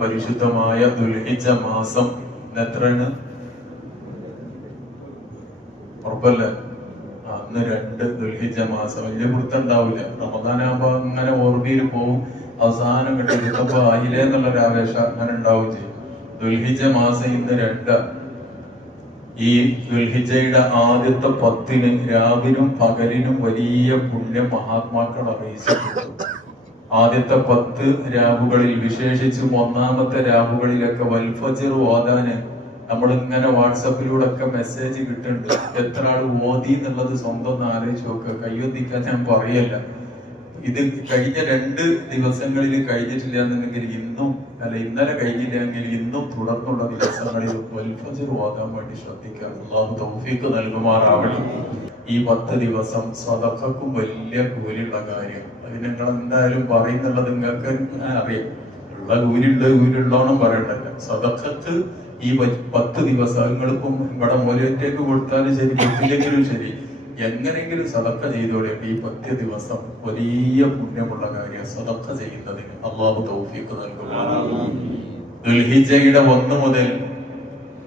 പരിശുദ്ധമായ ദുൽഹിജ മാസം എത്രയാണ് ഉറപ്പല്ലേ? ആ, രണ്ട് ദുൽഹിജ മാസം. വലിയ വൃത്തണ്ടാവില്ല റമദാനാകുമ്പോ അങ്ങനെ ഓർമ്മയിൽ പോവും. അവസാനം കിട്ടി കിട്ടുമ്പോ ആയില്ലേ എന്നുള്ളൊരു ആവേശം അങ്ങനെ ഉണ്ടാവും ചെയ്യും. ദുൽഹിജ മാസം ഇന്ന് രണ്ട്. ഈ ദുൽഹിജയുടെ ആദ്യത്തെ പത്തിന് രാവിലും പകലിനും വലിയ പുണ്യ മഹാത്മാക്കൾ അറിയിച്ചിട്ടുണ്ട്. ആദ്യത്തെ പത്ത് രാവുകളിൽ വിശേഷിച്ചും ഒന്നാമത്തെ രാവുകളിലൊക്കെ വൽഫജർ ഓതാന് നമ്മൾ ഇങ്ങനെ വാട്സപ്പിലൂടെ ഒക്കെ മെസ്സേജ് കിട്ടുന്നുണ്ട്. എത്ര ആൾ ഓതി എന്നുള്ളത് സ്വന്തം ഒന്ന് ആലോചിച്ച് നോക്കുക കയ്യൊന്നിക്കാൻ ഞാൻ പറയല്ല. ഇത് കഴിഞ്ഞ രണ്ട് ദിവസങ്ങളിൽ കഴിഞ്ഞിട്ടില്ല എന്നുണ്ടെങ്കിൽ ഇന്നും അല്ല ഇന്നലെ കഴിഞ്ഞില്ലെങ്കിൽ ഇന്നും തുടർന്നുള്ള ദിവസങ്ങളിൽ വൽഫജർ ഓതാൻ വേണ്ടി ശ്രദ്ധിക്കുക. നൽകുമാറാവണം ഈ പത്ത് ദിവസം സ്വതക്കും വലിയ കൂലിയുള്ള കാര്യം. അത് നിങ്ങൾ എന്തായാലും പറയുന്നുള്ളത് നിങ്ങൾക്ക് അറിയാം. ഉള്ള കൂലിയുള്ള കൂലിയുള്ളോണം പറയണ്ടല്ലോ. സ്വതക്കത്ത് ഈ പത്ത് ദിവസം നിങ്ങളിപ്പം ഇവിടെ മൂലത്തേക്ക് കൊടുത്താലും ശരി കൊടുത്തില്ലെങ്കിലും ശരി. എങ്ങനെയെങ്കിലും സദക്ക ചെയ്തോടെ ഈ പത്ത് ദിവസം വലിയ പുണ്യമുള്ള കാര്യം സദക്ക ചെയ്യുന്നതിന്. അള്ളാഹു തൗഫീഖ് നൽകും. ദുൽഹിജയുടെ ഒന്ന് മുതൽ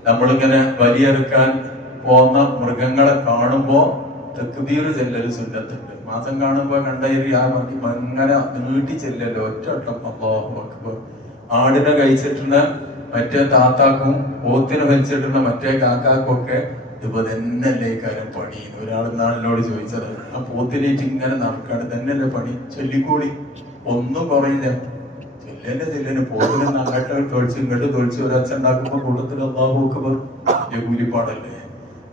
നമ്മളിങ്ങനെ ബലിയെടുക്കാൻ പോകുന്ന മൃഗങ്ങളെ കാണുമ്പോ തെക്കുതീർ ചെല്ലല് സുന്നത്തുണ്ട്. മാസം കാണുമ്പോ കണ്ടേരി ആ മതി അങ്ങനെ നീട്ടി ചെല്ലല്ലോ ഒറ്റവട്ടം അള്ളാഹു അക്ബർ. ആടിനെ കഴിച്ചിട്ടുണ്ട് മറ്റേ താത്താക്കും പോത്തിനെ കഴിച്ചിട്ടുണ്ട് മറ്റേ കാക്കാക്കും ഒക്കെ ഇപ്പൊ തന്നെയല്ലേ കാര്യം പണി? ഒരാൾ നാളിനോട് ചോദിച്ചത് ആ പോത്തിലേറ്റ് ഇങ്ങനെ നടക്കാണ് തന്നെയല്ലേ പണി? ചൊല്ലിക്കൂടി. ഒന്നും കുറയില്ല ചെല്ലന്റെ ചെല്ലന് പോത്തിനെ അങ്ങോട്ട് തൊഴിച്ച് ഇങ്ങോട്ട് തൊഴിച്ച് ഒരച്ഛൻ ഉണ്ടാക്കുമ്പോ കൂട്ടത്തിൽ അള്ളാഹു ഒക്കെ കൂലിപ്പാടല്ലേ?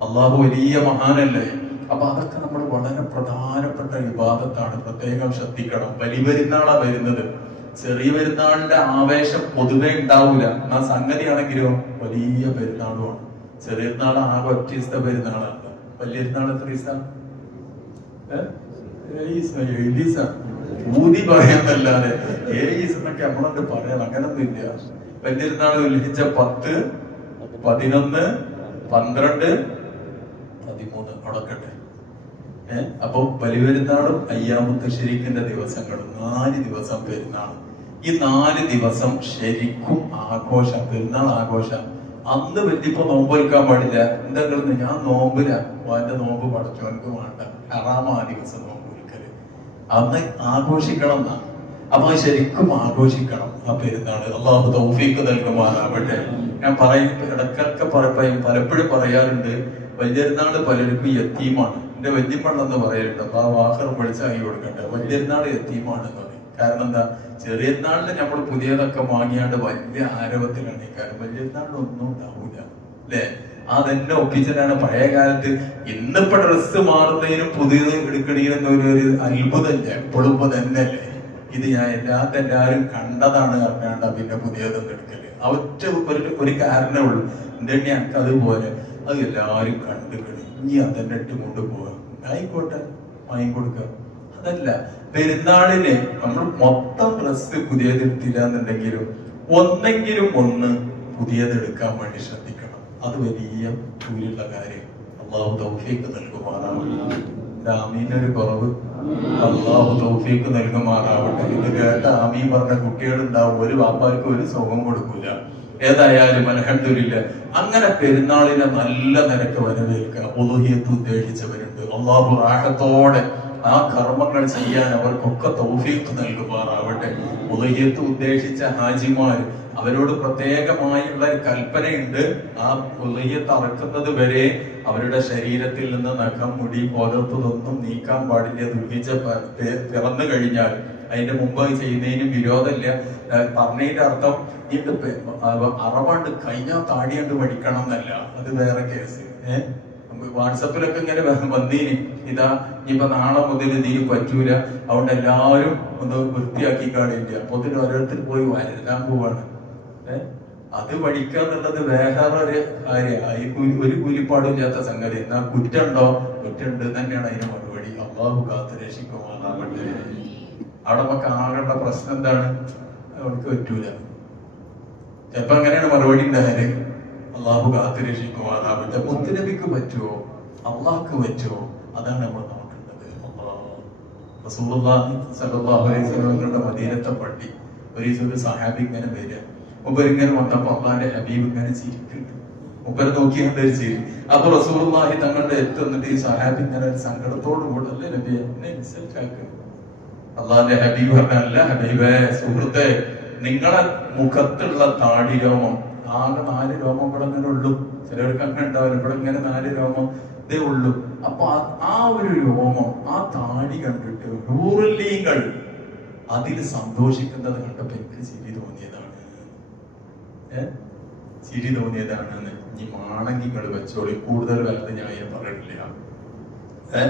അള്ളാഹു വലിയ മഹാനല്ലേ? അപ്പൊ അതൊക്കെ നമ്മൾ വളരെ പ്രധാനപ്പെട്ട വിവാദത്താണ് പ്രത്യേകം ശ്രദ്ധിക്കണം. വലിയ പെരുന്നാളാ വരുന്നത്. ചെറിയ പെരുന്നാളിന്റെ ആവേശം പൊതുവെ ഉണ്ടാവൂല. എന്നാ സംഗതിയാണെങ്കിലോ വലിയ പെരുന്നാളുമാണ്. ചെറിയ പെരുന്നാൾ ആകെ ഒറ്റ ദിവസത്തെ പെരുന്നാളാണ് വലിയ എത്ര ദിവസം. ഊതി പറയാന്നല്ലാതെ ഏന്നൊക്കെ നമ്മളോട് പറയാം. അങ്ങനൊന്നും ഇല്ല വലിയൊരുന്നാൾ ഉത്ഹിച്ച പത്ത് പതിനൊന്ന് പന്ത്രണ്ട് പതിമൂന്ന്. അടക്കട്ടെ ഏഹ് അപ്പൊ ബലിപെരുന്നാളും അയ്യാമുത്ത് ശരിക്കിന്റെ ദിവസങ്ങളും നാല് ദിവസം പെരുന്നാൾ. ഈ നാല് ദിവസം ശരിക്കും ആഘോഷം പെരുന്നാൾ ആഘോഷം അന്ന് വലിയപ്പോ നോമ്പ് എടുക്കാൻ പാടില്ല എന്തെങ്കിലും ഞാൻ നോമ്പില. എന്റെ നോമ്പ് പടച്ചോനക്ക് വേണ്ട. ഹറാമ ദിവസം നോമ്പ് എടുക്കൽ അന്ന് ആഘോഷിക്കണം എന്നാ. അപ്പൊ ശരിക്കും ആഘോഷിക്കണം. ആ പെരുന്നാൾ. അള്ളാഹു തൗഫീക്ക് നൽകുമാറാവട്ടെ. ഞാൻ പറയും ഇടക്കിടക്ക് പറയും പലപ്പോഴും പറയാറുണ്ട് വലിയരുന്നാൾ പലർക്കും യത്തീമാണ്. എന്റെ വല്യപ്പണ്ണെന്ന് പറയലുണ്ട് അപ്പൊ ആ വാഹനം വിളിച്ചാക്കി കൊടുക്കട്ടെ വലിയരുന്നാൾ യത്തീമാണ് എന്ന് പറയും കാരണം എന്താ? ചെറിയ നാളിൽ നമ്മൾ പുതിയതൊക്കെ വാങ്ങിയാണ്ട് വലിയ ആരവത്തിലാണ് ഈ കാര്യം. വലിയ നാളിൽ ഒന്നും ഉണ്ടാവൂല. അല്ലേ? അതെന്നെ ഒപ്പിച്ചിട്ടാണ് പഴയ കാലത്ത് ഇന്നിപ്പോ ഡ്രസ്സ് മാറുന്നതിനും പുതിയത് എടുക്കണീനും ഒരു ഒരു എപ്പോഴും ഇപ്പൊ തന്നെയല്ലേ? ഇത് ഞാൻ എല്ലാത്ത എല്ലാരും കണ്ടതാണ് അറിഞ്ഞാണ്ട് പിന്നെ പുതിയതൊന്നും എടുക്കൽ. അവറ്റ ഒരു കാരണമേ ഉള്ളൂ. എന്തെണ്ണി എനിക്ക് അതുപോലെ. അത് എല്ലാരും കണ്ടു കഴിഞ്ഞു ഇനി അതെന്നെ ഇട്ട് കൊണ്ടുപോവാ. ആയിക്കോട്ടെ. വാങ്ങിക്കൊടുക്കുക അതല്ല പെരുന്നാളിന് നമ്മൾ മൊത്തം ഡ്രസ്സ് പുതിയത് എടുത്തില്ല എന്നുണ്ടെങ്കിലും ഒന്നെങ്കിലും ഒന്ന് പുതിയത് എടുക്കാൻ വേണ്ടി ശ്രദ്ധിക്കണം. അത് വലിയ കൂലിയുള്ള കാര്യം. അള്ളാഹു തൗഫീക്ക് നൽകുമാറാവട്ടെ. ആമീനൊരു കുറവ്. അള്ളാഹു തൗഫീക്ക് നൽകുമാറാവട്ടെ. ഇത് കേട്ട ആമീൻ പറഞ്ഞ കുട്ടികളുണ്ടാവും. ഒരു വാപ്പാർക്ക് ഒരു സുഖം കൊടുക്കൂല. ഏതായാലും അലഹദില്ല അങ്ങനെ പെരുന്നാളിനെ നല്ല നിരക്ക് വരവേൽക്കുക ഒതുഹിയത്ത് ഉദ്ദേശിച്ചവരുണ്ട്. അള്ളാഹു റാഹത്തോടെ ആ കർമ്മങ്ങൾ ചെയ്യാൻ അവർക്കൊക്കെ തൗഫീഖ് നൽകുമാറാവട്ടെ. ഉദയത്ത് ഉദ്ദേശിച്ച ഹാജിമാർ അവരോട് പ്രത്യേകമായുള്ള കൽപ്പനയുണ്ട്. ആ ഉദയത്ത് അറക്കുന്നത് വരെ അവരുടെ ശരീരത്തിൽ നിന്ന് നഖം മുടി പോലത്തതൊന്നും നീക്കാൻ പാടില്ല. ദുഃഖിച്ച പിറന്നു കഴിഞ്ഞാൽ അതിന്റെ മുമ്പ് ചെയ്യുന്നതിനും വിരോധമില്ല. പറഞ്ഞതിന്റെ അർത്ഥം ഇത് അറവാണ്ട് കഴിഞ്ഞാൽ താടിയാണ്ട് പഠിക്കണം എന്നല്ല അത് വേറെ കേസ്. ഏഹ് വാട്സപ്പിലൊക്കെ ഇങ്ങനെ വന്നീന്. ഇതാ ഇനിയിപ്പൊ നാളെ മുതൽ നീ പറ്റൂല. അതുകൊണ്ട് എല്ലാവരും ഒന്ന് വൃത്തിയാക്കി കാണില്ല അപ്പൊ ഓരോരുത്തർ പോയി വരലാൻ പോവാണ്. അത് പഠിക്കുക എന്നുള്ളത് വേറെ ഒരു കാര്യമാണ് ഒരു കൂലിപ്പാടും ഇല്ലാത്ത സംഗതി. എന്നാ കുറ്റുണ്ടോ കുറ്റുണ്ട് തന്നെയാണ് അതിന് മറുപടി. അള്ളാഹു കാത്ത് രക്ഷിക്കുമാറാവട്ടെ അവിടെ നമുക്ക് ആകേണ്ട പ്രശ്നം എന്താണ്? അവർക്ക് പറ്റൂല. ചിലപ്പോ അങ്ങനെയാണ് മറുപടി ഉണ്ടായാൽ അള്ളാഹു കാത്തു രക്ഷിക്കുമാറാവട്ടെ മുത്തുനബിക്ക് പറ്റുമോ അള്ളാഹ്ക്ക് പറ്റുമോ അതാണ് നമ്മൾ നോക്കേണ്ടത്. മദീനത്തെ പള്ളി. ഒരു ദിവസം ഒരു സഹാബി ഇങ്ങനെ വരിക. ഉപരിങ്ങനെ വന്നപ്പോ അള്ളാന്റെ ഹബീബ് ഇങ്ങനെ ചിരിക്കുന്നുണ്ട്. മുമ്പര് നോക്കി എന്തൊരു ചിരി? അപ്പൊ റസൂർലാഹി തങ്ങളുടെ എത്തുന്നിട്ട് ഈ സഹാബി ഇങ്ങനെ ഒരു സങ്കടത്തോടു കൂടെ അല്ലേ നബി എന്നെ ഇൻസൾട്ട് ആക്കുക. അള്ളാന്റെ ഹബീബ് പറഞ്ഞല്ല ഹബീബേ സുഹൃത്തെ നിങ്ങളെ മുഖത്തുള്ള താടി രോമം ആകെ നാല് രോമം ഇവിടെ ഇങ്ങനെ ഉള്ളൂ. ചിലർക്ക് അങ്ങനെ ഉണ്ടാവില്ല. ഇവിടെ ഇങ്ങനെ നാല് രോമം ഇതേ ഉള്ളൂ. അപ്പൊ ആ- ഒരു രോമം ആ താടി കണ്ടിട്ട് റൂറലീകൾ അതിൽ സന്തോഷിക്കുന്നത് കണ്ടപ്പോ എനിക്ക് ചിരി തോന്നിയതാണ്. ചിരി തോന്നിയതാണെന്ന്. ഇനി മാണെങ്കിൽ നിങ്ങൾ വെച്ചോളി. കൂടുതൽ വലുത് ഞാൻ പറഞ്ഞിട്ടില്ല ഏ?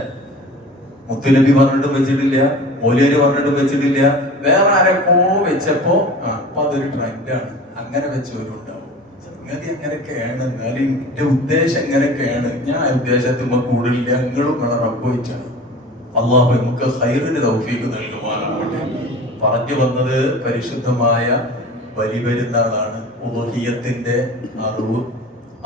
മുത്തുനബി പറഞ്ഞിട്ട് വെച്ചിട്ടില്ല. മൗലിയര് പറഞ്ഞിട്ട് വെച്ചിട്ടില്ല. വേറെ ആരൊക്കെ വെച്ചപ്പോ അപ്പൊ അതൊരു ട്രെൻഡാണ് അങ്ങനെ വെച്ചവരുണ്ടാവും സംഗതി അങ്ങനെയൊക്കെയാണ് എന്നാലും എന്റെ ഉദ്ദേശം എങ്ങനെയൊക്കെയാണ് ഞാൻ ഉദ്ദേശത്തുമ്പോ കൂടില്ല. നിങ്ങളും നിങ്ങളെ റബ്ബോയിച്ചാണ് അള്ളാഹു നമുക്ക് ഹൈറിന് തൗഫീക്ക് നൽകുമാറാവട്ടെ. പറഞ്ഞു വന്നത് പരിശുദ്ധമായ ബലിപെരുന്നാളാണ് ഉലഹിയത്തിന്റെ അറിവ്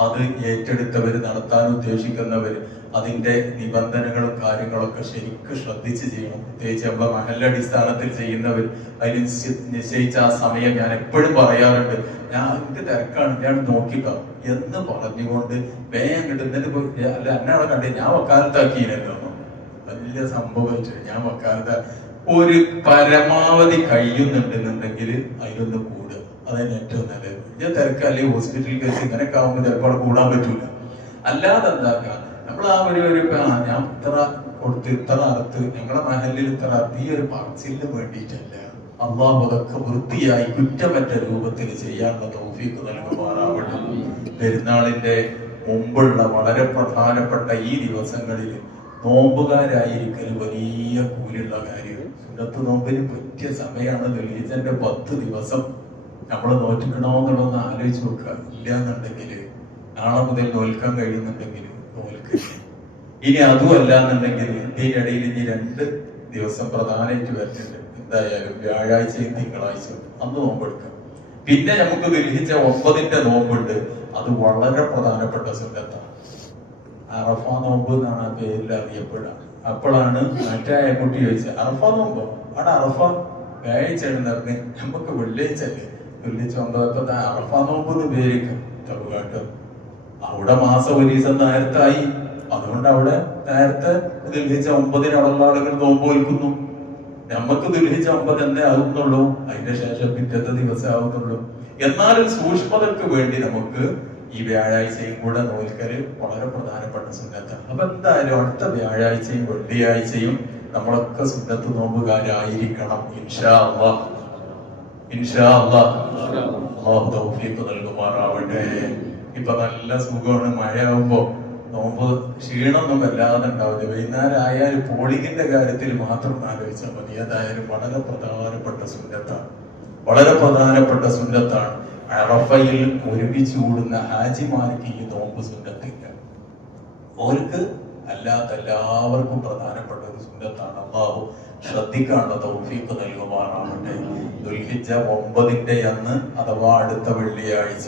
അത് ഏറ്റെടുത്തവർ നടത്താൻ ഉദ്ദേശിക്കുന്നവർ അതിന്റെ നിബന്ധനകളും കാര്യങ്ങളൊക്കെ ശരിക്കും ശ്രദ്ധിച്ച് ചെയ്യണം. പ്രത്യേകിച്ച് നമ്മളെ മഹല്ലടിസ്ഥാനത്തിൽ ചെയ്യുന്നവർ അതിന് നിശ്ചയിച്ച ആ സമയം ഞാൻ എപ്പോഴും പറയാറുണ്ട്. ഞാൻ എനിക്ക് തിരക്കാണ് ഞാൻ നോക്കിക്കോ എന്ന് പറഞ്ഞുകൊണ്ട് വേഗം കിട്ടുന്നതിന് അല്ല എന്നാണ് കണ്ടേ ഞാൻ വക്കാലത്താക്കിയില്ലല്ലോ. വലിയ സംഭവിച്ചു ഞാൻ വക്കാലത്ത. ഒരു പരമാവധി കഴിയുന്നുണ്ടെന്നുണ്ടെങ്കിൽ അതിലൊന്ന് കൂടുക. അതാണ് ഏറ്റവും നല്ലത്. തിരക്ക് അല്ലെങ്കിൽ ഹോസ്പിറ്റലിൽ കേസ് ഇങ്ങനെയൊക്കെ ആകുമ്പോൾ ചിലപ്പോൾ കൂടാൻ പറ്റൂല. അല്ലാതെ എന്താക്കുക നമ്മൾ ആ വഴി വഴി ആ ഞാൻ ഇത്ര കൊടുത്ത് ഇത്ര അറുത്ത് ഞങ്ങളെ മഹലിൽ ഇത്ര ഈ ഒരു പറച്ചിലിന് വേണ്ടിയിട്ടല്ല. അള്ളാഹു അതൊക്കെ വൃത്തിയായി കുറ്റമറ്റ രൂപത്തിൽ ചെയ്യാനുള്ള തൗഫീക്ക് നൽകുമാറാവട്ടെ. പെരുന്നാളിന്റെ മുമ്പുള്ള വളരെ പ്രധാനപ്പെട്ട ഈ ദിവസങ്ങളിൽ നോമ്പുകാരായിരിക്കൽ വലിയ കൂലുള്ള കാര്യം. സുന്നത്ത് നോമ്പിന് പറ്റിയ സമയമാണ് ദലീജന്റെ പത്ത് ദിവസം. നമ്മൾ നോറ്റിക്കണമെന്നുള്ളതൊന്ന് ആലോചിച്ച് നോക്കുക. ഇല്ല എന്നുണ്ടെങ്കിൽ നാളെ മുതൽ നോൽക്കാൻ കഴിയുന്നുണ്ടെങ്കിൽ നോൽക്കുക ഇനി അതുമല്ല എന്നുണ്ടെങ്കിൽ ഇതിനിടയിൽ ഇനി രണ്ട് ദിവസം പ്രധാനമായിട്ട് വരുന്നുണ്ട്. എന്തായാലും വ്യാഴാഴ്ചയും തിങ്കളാഴ്ചയും അന്ന് നോമ്പെടുക്കാം. പിന്നെ നമുക്ക് ഗ്രഹിച്ച ഒമ്പതിന്റെ നോമ്പുണ്ട്. അത് വളരെ പ്രധാനപ്പെട്ട സുന്നത്താണ്. അറഫ നോമ്പ് എന്നാണ് ആ പേരിൽ അറിയപ്പെടുക. അപ്പോഴാണ് മറ്റേ കുട്ടി ചോദിച്ചത് അറഫ നോമ്പോ? അവിടെ അറഫ വ്യാഴാഴ്ചയാണ് നമുക്ക് വെള്ളിയാഴ്ച അല്ലേ? ദാ അറഫ നോമ്പ് എന്ന് പേരിക്കാം തമിഴ്നാട്ട് അവിടെ മാസം ഒരു നേരത്തായി. അതുകൊണ്ട് അവിടെ നേരത്തെ ദുൽഹിച്ച ഒമ്പതിന് അവിടെയുള്ള നോമ്പ് വയ്ക്കുന്നു നമുക്ക് ദുൽഹിച്ച ഒമ്പത് എന്നേ ആകുന്നുള്ളൂ അതിന്റെ ശേഷം പിറ്റത്തെ ദിവസം ആകുന്നുള്ളൂ എന്നാലും സൂക്ഷ്മതക്ക് വേണ്ടി നമുക്ക് ഈ വ്യാഴാഴ്ചയും കൂടെ നോൽക്കൽ വളരെ പ്രധാനപ്പെട്ട സുന്നത്താണ്. അപ്പൊ എന്തായാലും അടുത്ത വ്യാഴാഴ്ചയും വെള്ളിയാഴ്ചയും നമ്മളൊക്കെ സുന്നത്ത് നോമ്പുകാരായിരിക്കണം ഇൻഷാ അള്ളാഹ് അള്ളാഹ് നൽകുമാറാവട്ടെ. ഇപ്പൊ നല്ല സുഖമാണ്. മഴയാകുമ്പോ നോമ്പ് ക്ഷീണമൊന്നും വല്ലാതെ ഉണ്ടാവില്ല. വൈകുന്നേരം ആയാലും പോളിങ്ങിന്റെ കാര്യത്തിൽ മാത്രം ആലോചിച്ചാൽ മതി. അതായാലും വളരെ പ്രധാനപ്പെട്ട സുന്നത്താണ്. വളരെ പ്രധാനപ്പെട്ട സുന്നത്താണ്. അറഫയിൽ ഒരുമിച്ച് കൂടുന്ന ഹാജിമാർക്ക് ഈ നോമ്പ് സുന്നത്തില്ല. ഓർക്ക് അല്ലാത്ത എല്ലാവർക്കും പ്രധാനപ്പെട്ട ഒരു സുന്നത്താണ്. അള്ളാഹു ശ്രദ്ധിക്കാനുള്ള തൗഫീഖ് നൽകുമാറാവട്ടെ. ദുൽഹിജ ഒമ്പതിന്റെ അന്ന് അഥവാ അടുത്ത വെള്ളിയാഴ്ച.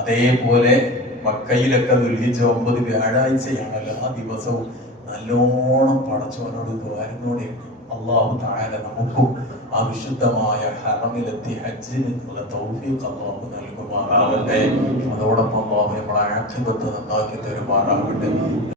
അതേപോലെ മക്കയിലൊക്കെ ദുൽഹിജ ഒമ്പത് വ്യാഴാഴ്ചയാണല്ലോ ആ ദിവസവും നല്ലോണം പടച്ചവനോട് ദ്വാരനോടെ അള്ളാഹു താഴെ നമുക്കും ആ വിശുദ്ധമായ ഹറമിലെത്തി ഹജ്ജിന് ഉള്ള തൗഫീഖ് അള്ളാഹു നൽകുമാറാവട്ടെ അതോടൊപ്പം അള്ളാഹു നമ്മളെ ആക്ഷിപത്ത് നന്നാക്കി തരുമാറാവട്ടെ